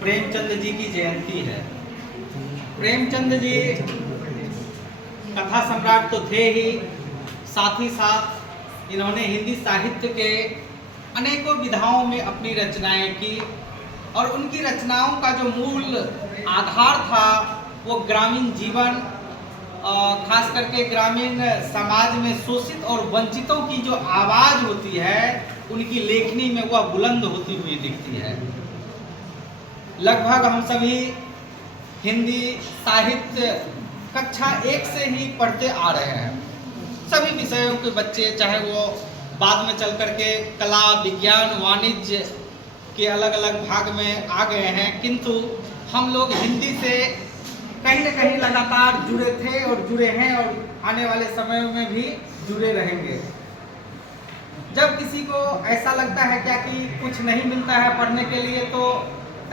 प्रेमचंद जी की जयंती है। प्रेमचंद जी कथा सम्राट तो थे ही, साथ ही साथ इन्होंने हिंदी साहित्य के अनेकों विधाओं में अपनी रचनाएं की और उनकी रचनाओं का जो मूल आधार था वो ग्रामीण जीवन, खास करके ग्रामीण समाज में शोषित और वंचितों की जो आवाज़ होती है उनकी लेखनी में वह बुलंद होती हुई दिखती है। लगभग हम सभी हिंदी साहित्य कक्षा 1 से ही पढ़ते आ रहे हैं। सभी विषयों के बच्चे, चाहे वो बाद में चल करके कला, विज्ञान, वाणिज्य के अलग अलग भाग में आ गए हैं, किंतु हम लोग हिंदी से कहीं न कहीं लगातार जुड़े थे और जुड़े हैं और आने वाले समय में भी जुड़े रहेंगे। जब किसी को ऐसा लगता है क्या कि कुछ नहीं मिलता है पढ़ने के लिए, तो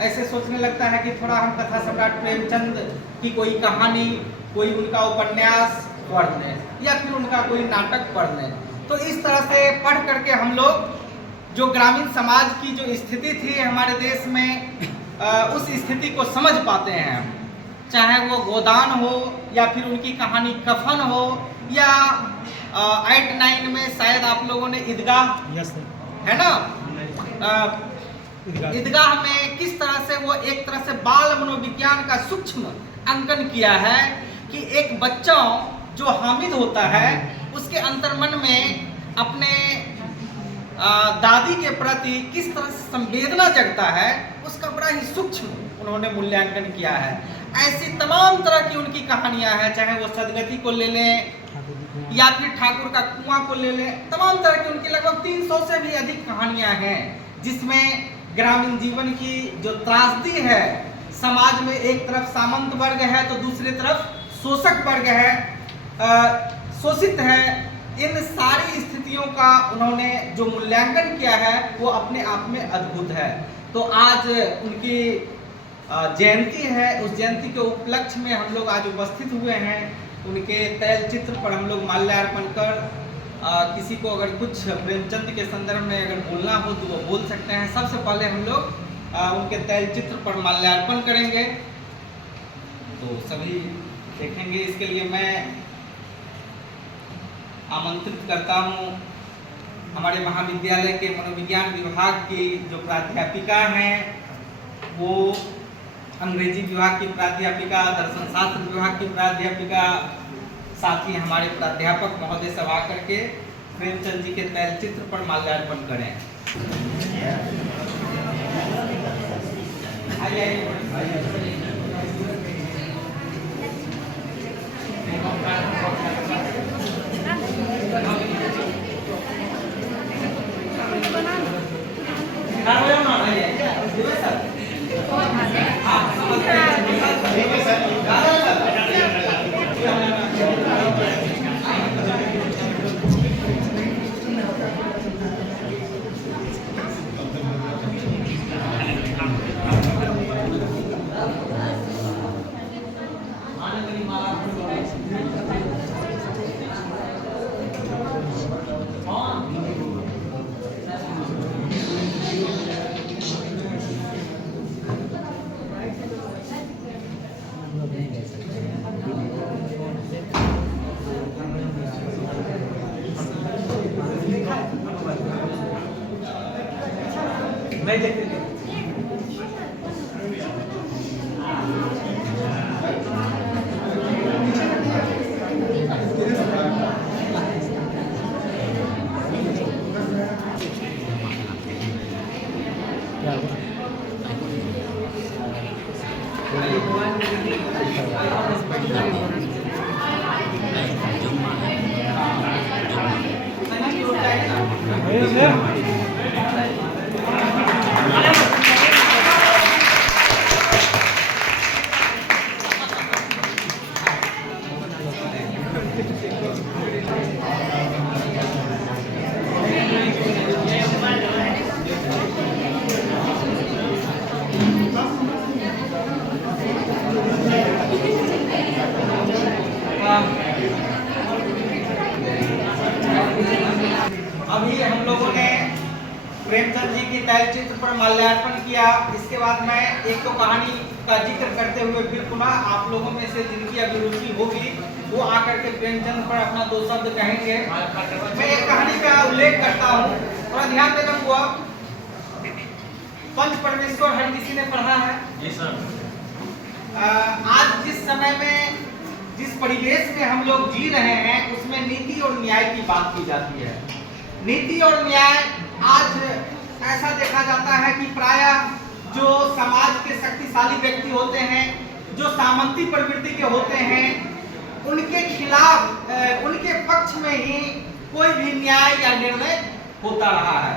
ऐसे सोचने लगता है कि थोड़ा हम कथा सम्राट प्रेमचंद की कोई कहानी, कोई उनका उपन्यास पढ़ लें या फिर उनका कोई नाटक पढ़ लें। तो इस तरह से पढ़ करके हम लोग जो ग्रामीण समाज की जो स्थिति थी हमारे देश में, उस स्थिति को समझ पाते हैं। चाहे वो गोदान हो या फिर उनकी कहानी कफन हो या 8-9 में शायद आप लोगों ने ईदगाह, है ना, ईदगाह में किस तरह से वो एक तरह से बाल मनोविज्ञान का सूक्ष्म अंकन किया है कि एक बच्चा जो हामिद होता है उसके अंतर्मन में अपने दादी के प्रति किस तरह से संवेदना जगता है, उसका बड़ा ही सूक्ष्म उन्होंने मूल्यांकन किया है। ऐसी तमाम तरह की उनकी कहानियां हैं, चाहे वो सदगति को ले लें या फिर ठाकुर का कुआं को ले लें। तमाम तरह की उनकी लगभग 300 से भी अधिक कहानियां हैं जिसमें ग्रामीण जीवन की जो त्रासदी है, समाज में एक तरफ सामंत वर्ग है तो दूसरी तरफ शोषक वर्ग है, शोषित है। इन सारी स्थितियों का उन्होंने जो मूल्यांकन किया है वो अपने आप में अद्भुत है। तो आज उनकी जयंती है, उस जयंती के उपलक्ष्य में हम लोग आज उपस्थित हुए हैं। उनके तैल चित्र पर हम लोग माल्यार्पण कर किसी को अगर कुछ प्रेमचंद के संदर्भ में अगर बोलना हो तो वो बोल सकते हैं। सबसे पहले हम लोग उनके तैल चित्र पर माल्यार्पण करेंगे, तो सभी देखेंगे। इसके लिए मैं आमंत्रित करता हूँ हमारे महाविद्यालय के मनोविज्ञान विभाग की जो प्राध्यापिका हैं, वो अंग्रेजी विभाग की प्राध्यापिका, दर्शन शास्त्र विभाग की प्राध्यापिका, साथ ही हमारे प्राध्यापक महोदय सब आकर के प्रेमचंद जी के तैल चित्र पर माल्यार्पण करें। नहीं देखते अभी हम लोगों ने तैलचित्र पर माल्यार्पण किया। इसके बाद मैं एक तो कहानी का जिक्र करते हुए फिर पुनः आप लोगों में से जिनकी अभी रुचि होगी वो आकर के प्रेमचंद पर अपना 2 शब्द कहेंगे। मैं एक कहानी का उल्लेख करता हूँ, थोड़ा ध्यान देना हुआ। पंच परमेश्वर हर किसी ने पढ़ा है जी सर। आज जिस समय में जिस परिवेश में हम लोग जी रहे हैं उसमें नीति और न्याय की बात की जाती है। नीति और न्याय आज ऐसा देखा जाता है कि प्रायः जो समाज के शक्तिशाली व्यक्ति होते हैं, जो सामंती प्रवृत्ति के होते हैं, उनके खिलाफ उनके पक्ष में ही कोई भी न्याय या निर्णय होता रहा है।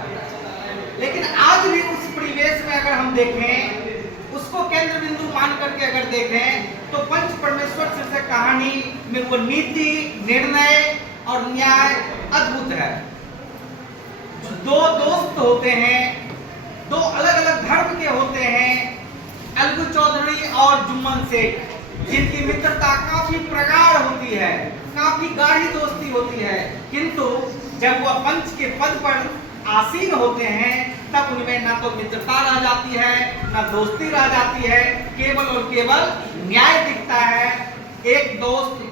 लेकिन आज भी उस परिवेश में अगर हम देखें, उसको केंद्र बिंदु मान करके अगर देखें तो पंच परमेश्वर शीर्षक कहानी में वो नीति, निर्णय और न्याय अद्भुत है। 2 दोस्त होते हैं, 2 अलग अलग धर्म के होते हैं, अलगू चौधरी और जुम्मन शेख, जिनकी मित्रता काफी प्रगाढ़ होती है, काफी गाढ़ी दोस्ती होती है। किंतु जब वह पंच के पद पर आसीन होते हैं तब उनमें ना तो मित्रता रह जाती है, ना दोस्ती रह जाती है, केवल और केवल न्याय दिखता है। एक दोस्त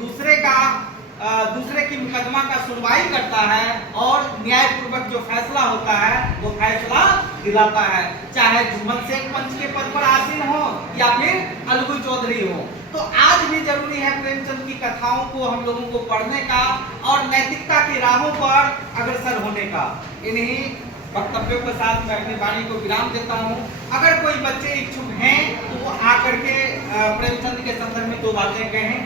दूसरे की मुकदमा का सुनवाई करता है और न्यायपूर्वक जो फैसला होता है वो फैसला दिलाता है, चाहे जुम्मन शेख पंच के पद पर आसीन हो या फिर अलगू चौधरी हो। तो आज भी जरूरी है प्रेमचंद की कथाओं को हम लोगों को पढ़ने का और नैतिकता की राहों पर अग्रसर होने का। इन्हीं वक्तव्यों के साथ मैं अपनी वाणी को विराम देता हूँ। अगर कोई बच्चे इच्छुक हैं तो वो आकर के प्रेमचंद के संदर्भ में 2 बातें कहें।